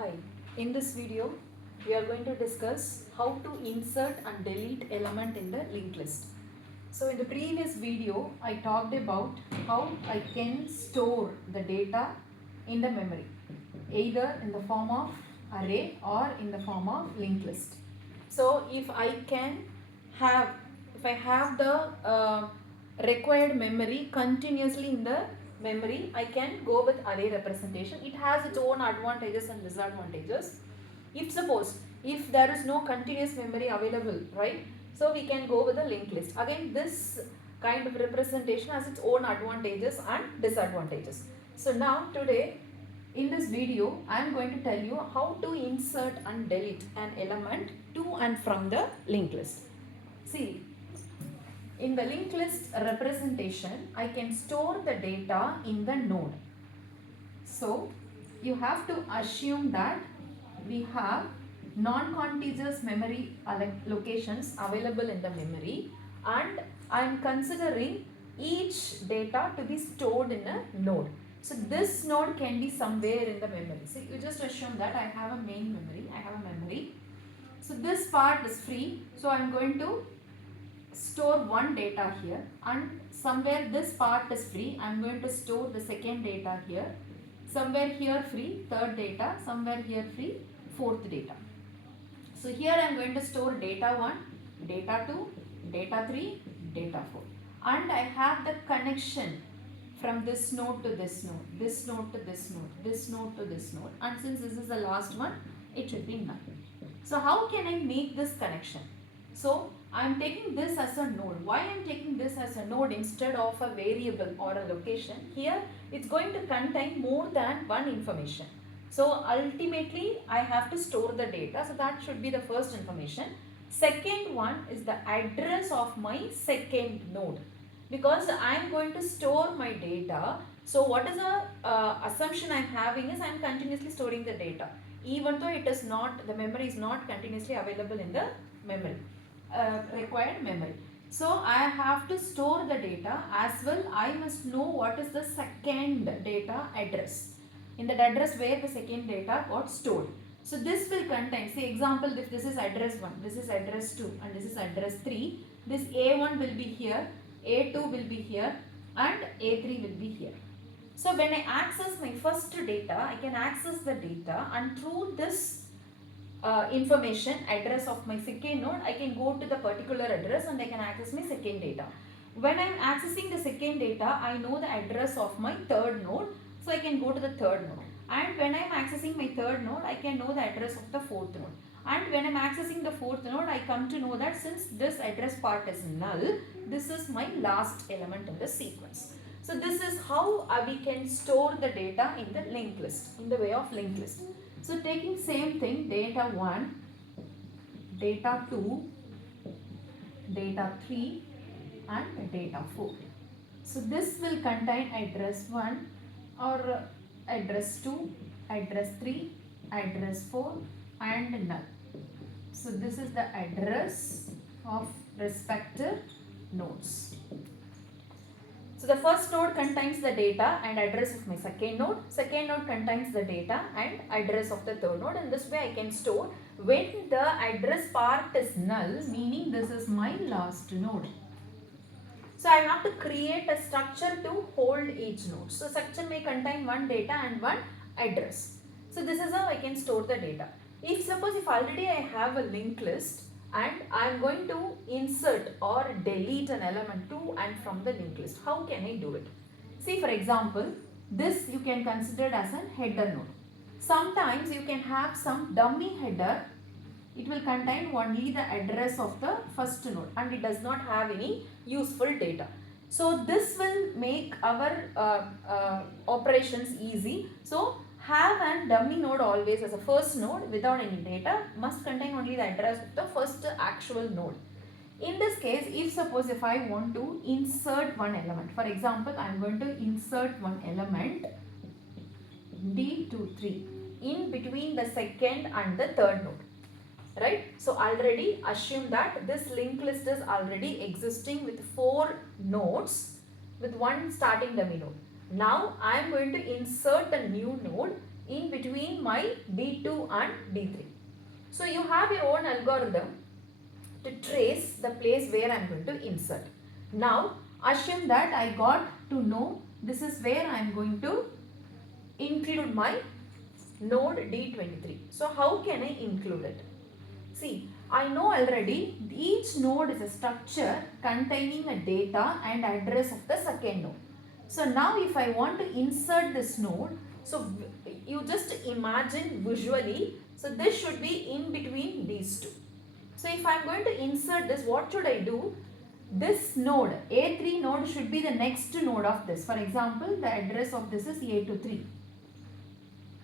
Hi, in this video we are going to discuss how to insert and delete element in the linked list. So in the previous video I talked about how I can store the data in the memory, either in the form of array or in the form of linked list. So if I have the required memory continuously in the memory, I can go with array representation. It has its own advantages and disadvantages. If there is no continuous memory available, right, so we can go with a linked list. Again, this kind of representation has its own advantages and disadvantages. So now today in this video I am going to tell you how to insert and delete an element to and from the linked list. See, in the linked list representation, I can store the data in the node. So you have to assume that we have non-contiguous memory locations available in the memory, and I am considering each data to be stored in a node. So this node can be somewhere in the memory. So you just assume that I have a main memory, So this part is free, so I am going to store one data here, and somewhere this part is free, I am going to store the second data here, somewhere here free, third data, somewhere here free, fourth data. So here I am going to store data 1, data 2, data 3, data 4, and I have the connection from this node to this node, this node to this node, this node to this node, and since this is the last one, it should be null. So how can I make this connection? So I am taking this as a node. Why I am taking this as a node instead of a variable or a location? Here it's going to contain more than one information. So ultimately I have to store the data. So that should be the first information. Second one is the address of my second node, because I am going to store my data. So what is the assumption I am having is I am continuously storing the data, even though it is not, the memory is not continuously available in the memory. Required memory. So I have to store the data as well. I must know what is the second data address, in that address where the second data got stored. So this will contain, say example, if this is address 1, this is address 2, and this is address 3, this A1 will be here, A2 will be here, and A3 will be here. So when I access my first data, I can access the data, and through this information, address of my second node, I can go to the particular address and I can access my second data. When I am accessing the second data, I know the address of my third node, so I can go to the third node. And when I am accessing my third node, I can know the address of the fourth node. And when I am accessing the fourth node, I come to know that since this address part is null, this is my last element in the sequence. So this is how we can store the data in the linked list, in the way of linked list. So taking same thing, data 1, data 2, data 3 and data 4. So this will contain address 1 or address 2, address 3, address 4 and null. So this is the address of respective nodes. So the first node contains the data and address of my second node. Second node contains the data and address of the third node. And this way I can store when the address part is null, meaning this is my last node. So I have to create a structure to hold each node. So structure may contain one data and one address. So this is how I can store the data. If already I have a linked list, and I am going to insert or delete an element to and from the linked list. How can I do it? See, for example, this you can consider as a header node. Sometimes you can have some dummy header. It will contain only the address of the first node and it does not have any useful data. So this will make our operations easy. So have a dummy node always as a first node without any data, must contain only the address of the first actual node. In this case, if I want to insert one element, for example, I am going to insert one element D23 in between the second and the third node, right? So already assume that this linked list is already existing with 4 nodes with one starting dummy node. Now I am going to insert a new node in between my D2 and D3. So you have your own algorithm to trace the place where I am going to insert. Now assume that I got to know this is where I am going to include my node D23. So how can I include it? See, I know already each node is a structure containing a data and address of the second node. So now if I want to insert this node, so you just imagine visually, so this should be in between these two. So if I am going to insert this, what should I do? This node, A3 node should be the next node of this. For example, the address of this is A23.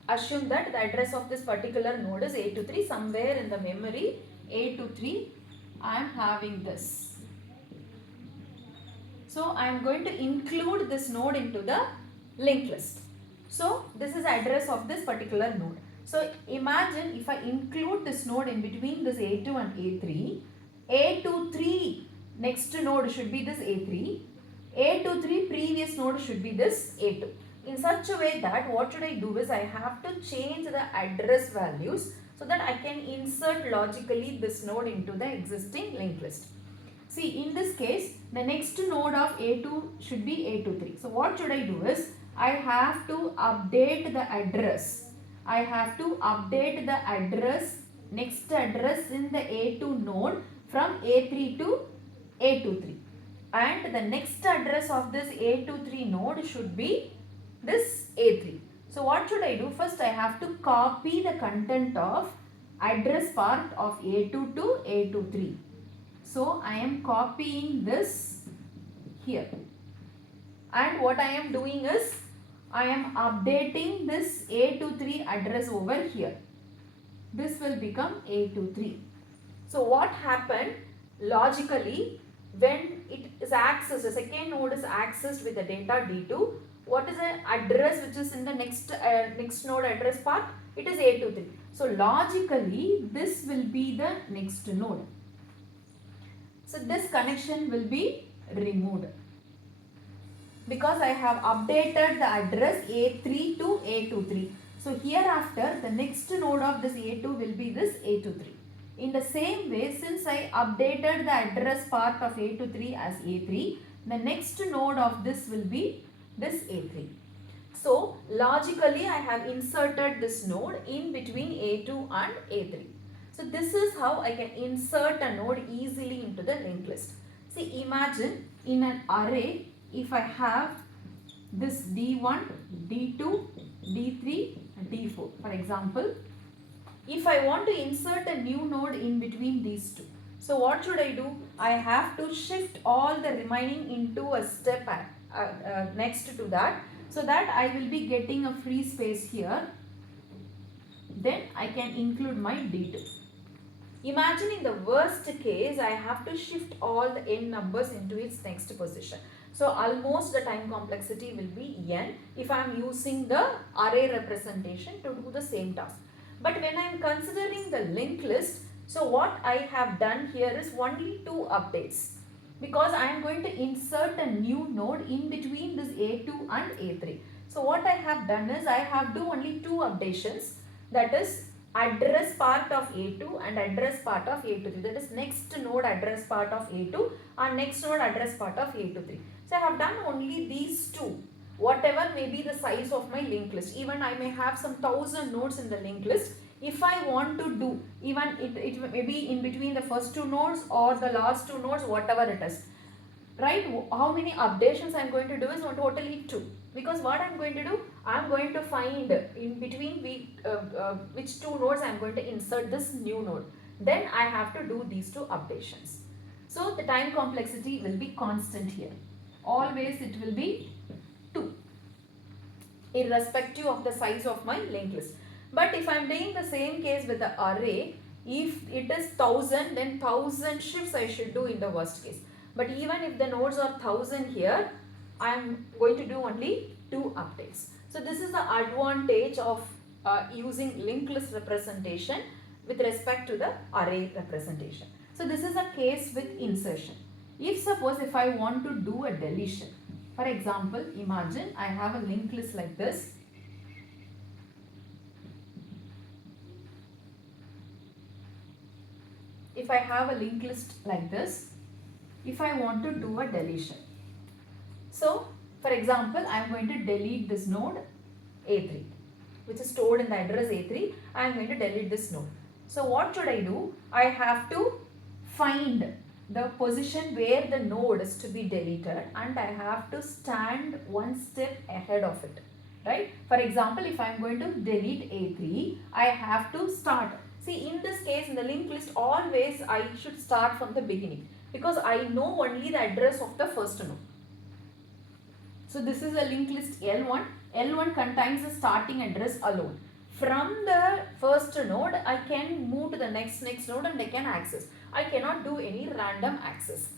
Assume that the address of this particular node is A23, somewhere in the memory A23 I am having this. So I am going to include this node into the linked list. So this is address of this particular node. So imagine if I include this node in between this A2 and A3, A23 next node should be this A3, A23 previous node should be this A2. In such a way that what should I do is I have to change the address values so that I can insert logically this node into the existing linked list. See, in this case, the next node of A2 should be A23. So what should I do is I have to update the address. I have to update the address, next address in the A2 node from A3 to A23. And the next address of this A23 node should be this A3. So what should I do? First I have to copy the content of address part of A2 to A23. So I am copying this here. And what I am doing is I am updating this A23 address over here. This will become A23. So what happened logically when it is accessed, the second node is accessed with the data D2, what is the address which is in the next node address part? It is A23. So logically this will be the next node. So this connection will be removed because I have updated the address A3 to A23. So hereafter the next node of this A2 will be this A23. In the same way, since I updated the address part of A23 as A3, the next node of this will be this A3. So logically I have inserted this node in between A2 and A3. So this is how I can insert a node easily into the linked list. See, imagine in an array if I have this D1, D2, D3, D4. For example, if I want to insert a new node in between these two. So what should I do? I have to shift all the remaining into a step next to that, so that I will be getting a free space here. Then I can include my D2. Imagine in the worst case, I have to shift all the n numbers into its next position. So almost the time complexity will be n if I am using the array representation to do the same task. But when I am considering the linked list, so what I have done here is only two updates, because I am going to insert a new node in between this A2 and A3. So what I have done is I have do only two updations, that is address part of A2 and address part of A23. That is next node address part of A2 and next node address part of A23. So I have done only these two, whatever may be the size of my linked list. Even I may have some 1000 nodes in the linked list. If I want to do, even it may be in between the first two nodes or the last two nodes, whatever it is, right? How many updations I am going to do is totally 2. Because what I am going to do, I am going to find in between which two nodes I am going to insert this new node. Then I have to do these two updations. So the time complexity will be constant here. Always it will be 2, irrespective of the size of my linked list. But if I am doing the same case with the array, if it is 1000, then 1000 shifts I should do in the worst case. But even if the nodes are 1000 here, I am going to do only 2 updates. So this is the advantage of using linked list representation with respect to the array representation. So this is a case with insertion. If I want to do a deletion, for example, imagine I have a linked list like this. if I have a linked list like this, if I want to do a deletion. So for example, I am going to delete this node A3, which is stored in the address A3. I am going to delete this node. So what should I do? I have to find the position where the node is to be deleted, and I have to stand one step ahead of it, right? For example, if I am going to delete A3, I have to start. See, in this case, in the linked list, always I should start from the beginning, because I know only the address of the first node. So this is a linked list L1. L1 contains the starting address alone. From the first node, I can move to the next node and I can access. I cannot do any random access,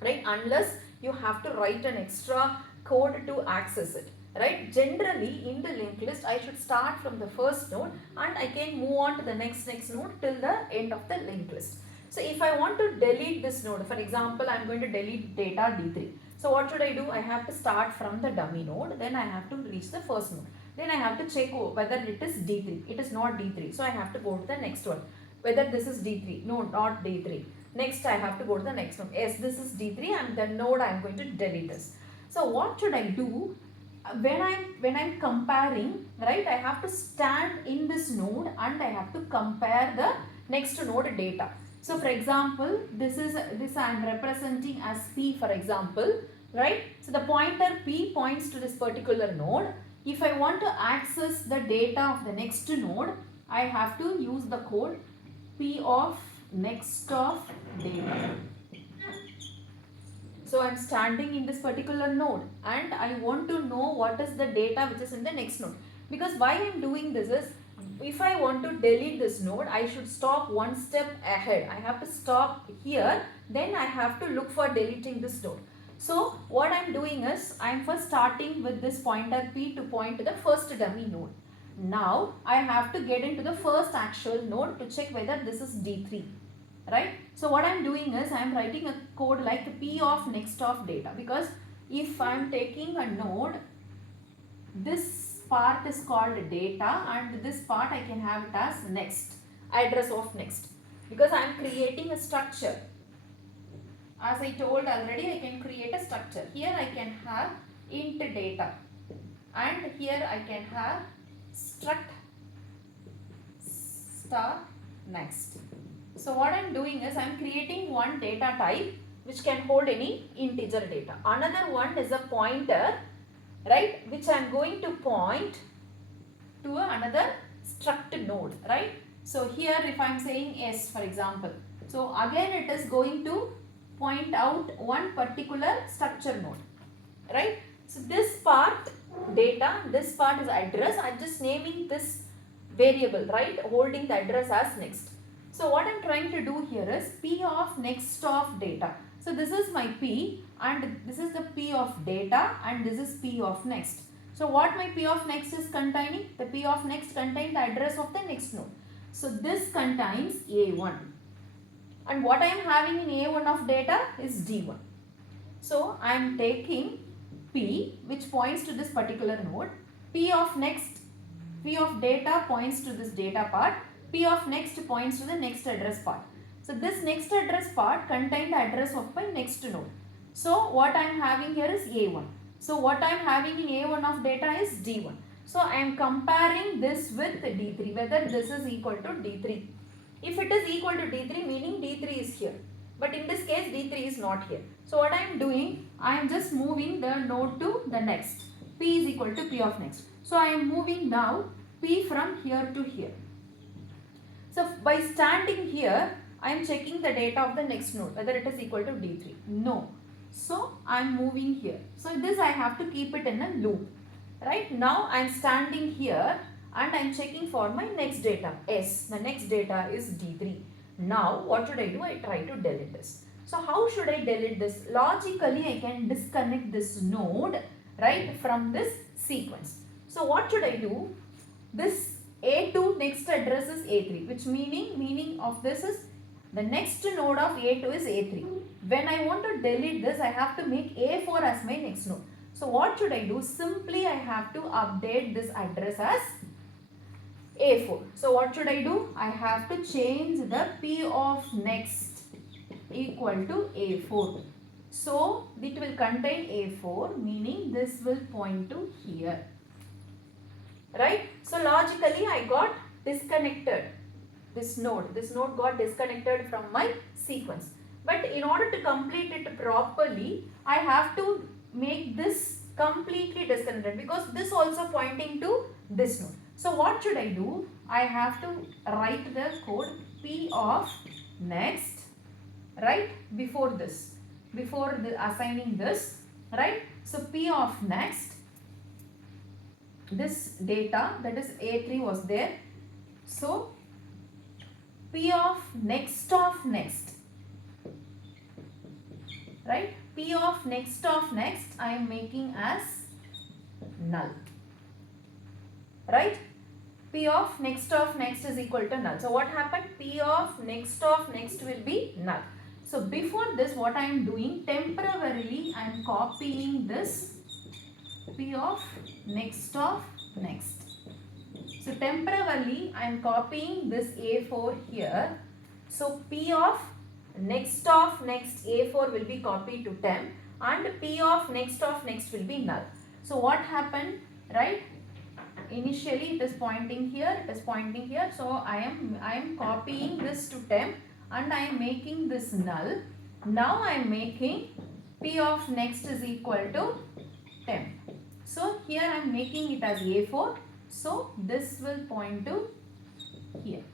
right? Unless you have to write an extra code to access it, right? Generally, in the linked list, I should start from the first node and I can move on to the next node till the end of the linked list. So if I want to delete this node, for example, I am going to delete data D3. So what should I do? I have to start from the dummy node, then I have to reach the first node. Then I have to check whether it is D3. It is not D3. So I have to go to the next one. Whether this is D3. No, not D3. Next I have to go to the next one. Yes, this is D3 and the node I am going to delete this. So what should I do? When I'm comparing, right, I have to stand in this node and I have to compare the next node data. So for example, this I am representing as P, for example, right? So the pointer P points to this particular node. If I want to access the data of the next node, I have to use the code P of next of data. So I am standing in this particular node and I want to know what is the data which is in the next node. Because why I am doing this is, if I want to delete this node, I should stop one step ahead. I have to stop here, then I have to look for deleting this node. So what I am doing is, I am first starting with this pointer P to point to the first dummy node. Now I have to get into the first actual node to check whether this is D3, right? So what I am doing is, I am writing a code like P of next of data, because if I am taking a node, this part is called data and this part I can have it as next, address of next, because I am creating a structure. As I told already, I can create a structure. Here I can have int data and here I can have struct star next. So what I am doing is, I am creating one data type which can hold any integer data. Another one is a pointer, right, which I am going to point to another struct node, right? So here if I am saying S, for example, so again it is going to point out one particular structure node, right? So this part data, this part is address. I am just naming this variable, right, holding the address as next. So what I am trying to do here is P of next of data. So this is my P and this is the P of data and this is P of next. So what my P of next is containing? The P of next contains the address of the next node. So this contains A1. And what I am having in A1 of data is D1. So I am taking P which points to this particular node. P of next, P of data points to this data part. P of next points to the next address part. So this next address part contains the address of my next node. So what I am having here is A1. So what I am having in A1 of data is D1. So I am comparing this with D3, whether this is equal to D3. If it is equal to D3, meaning D3 is here. But in this case, D3 is not here. So what I am doing, I am just moving the node to the next. P is equal to P of next. So I am moving now P from here to here. So by standing here, I am checking the data of the next node, whether it is equal to D3. No. So I am moving here. So this I have to keep it in a loop. Right now I am standing here and I am checking for my next data, S. The next data is D3. Now what should I do? I try to delete this. So how should I delete this? Logically I can disconnect this node, right, from this sequence. So what should I do? This A2 next address is A3, which meaning of this is the next node of A2 is A3. When I want to delete this, I have to make A4 as my next node. So what should I do? Simply I have to update this address as A4. So what should I do? I have to change the P of next equal to A4. So it will contain A4, meaning this will point to here. Right? So logically I got disconnected. This node got disconnected from my sequence. But in order to complete it properly, I have to make this completely disconnected, because this also pointing to this node. So what should I do? I have to write the code P of next, right, before this, before assigning this, right. So P of next, this data, that is A3 was there. So P of next, right, P of next I am making as null, right. P of next is equal to null. So what happened? P of next will be null. So before this, what I am doing, temporarily I am copying this P of next. So temporarily I am copying this A4 here. So P of next A4 will be copied to temp, and P of next will be null. So what happened, right? Initially it is pointing here, So I am copying this to temp and I am making this null. Now I am making P of next is equal to temp. So here I am making it as A4. So this will point to here.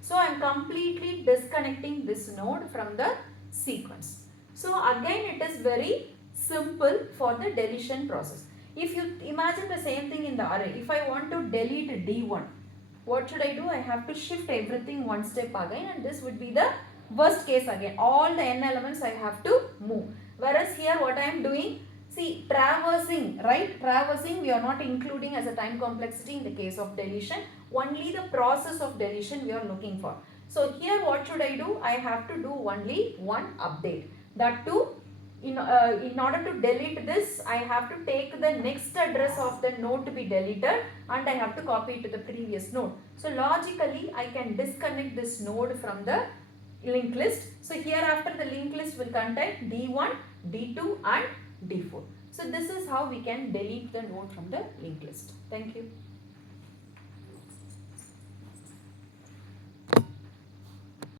So I am completely disconnecting this node from the sequence. So again it is very simple for the deletion process. If you imagine the same thing in the array, if I want to delete D1, what should I do? I have to shift everything one step again, and this would be the worst case again. All the n elements I have to move. Whereas here what I am doing, see, traversing, right? Traversing we are not including as a time complexity in the case of deletion. Only the process of deletion we are looking for. So here what should I do? I have to do only one update. That too, in order to delete this, I have to take the next address of the node to be deleted and I have to copy it to the previous node. So logically I can disconnect this node from the linked list. So hereafter the linked list will contain D1, D2 and D4. So this is how we can delete the node from the linked list. Thank you.